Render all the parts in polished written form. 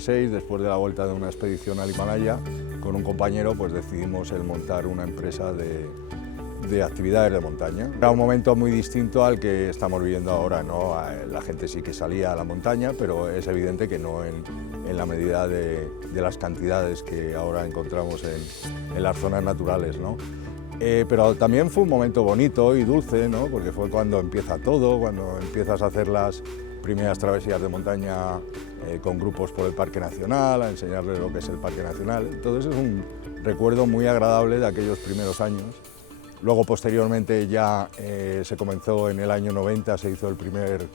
2016, después de la vuelta de una expedición al Himalaya, con un compañero pues decidimos el montar una empresa de actividades de montaña. Era un momento muy distinto al que estamos viviendo ahora, ¿no? La gente sí que salía a la montaña, pero es evidente que no en la medida de las cantidades que ahora encontramos en las zonas naturales, ¿no? Pero también fue un momento bonito y dulce, ¿no? Porque fue cuando empieza todo, cuando empiezas a hacer las primeras travesías de montaña con grupos por el Parque Nacional, a enseñarles lo que es el Parque Nacional. Entonces es un recuerdo muy agradable de aquellos primeros años. Luego, posteriormente, ya se comenzó en el año 90, se hizo el primer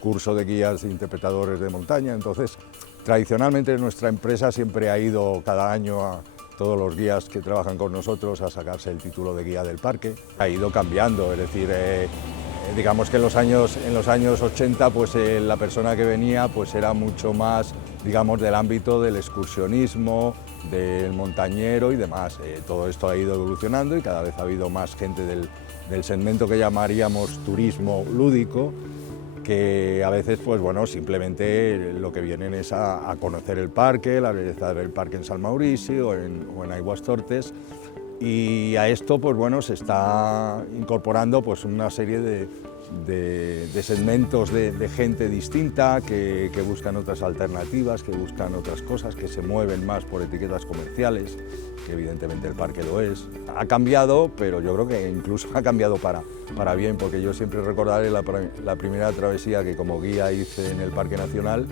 curso de guías e interpretadores de montaña. Entonces, tradicionalmente nuestra empresa siempre ha ido cada año a todos los guías que trabajan con nosotros a sacarse el título de guía del parque. Ha ido cambiando, es decir, digamos que en los años 80 pues, la persona que venía pues, era mucho más, digamos, del ámbito del excursionismo, del montañero y demás. Todo esto ha ido evolucionando y cada vez ha habido más gente del segmento que llamaríamos turismo lúdico, que a veces pues, bueno, simplemente lo que vienen es a conocer el parque, la belleza del parque en San Maurici o en Aigüestortes, y a esto pues, bueno, se está incorporando pues, una serie de segmentos de gente distinta que buscan otras alternativas, que buscan otras cosas, que se mueven más por etiquetas comerciales, que evidentemente el parque lo es. Ha cambiado, pero yo creo que incluso ha cambiado para bien, porque yo siempre recordaré la primera travesía que como guía hice en el Parque Nacional,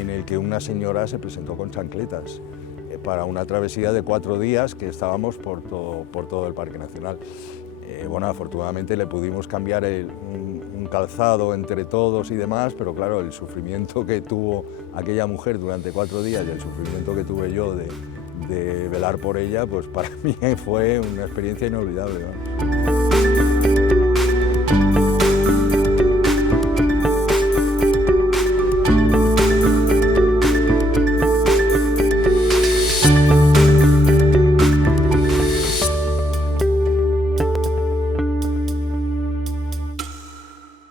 en el que una señora se presentó con chancletas para una travesía de 4 días que estábamos por todo el Parque Nacional. Bueno, afortunadamente le pudimos cambiar un calzado entre todos y demás, pero claro, el sufrimiento que tuvo aquella mujer durante 4 días y el sufrimiento que tuve yo de velar por ella, pues para mí fue una experiencia inolvidable, ¿no?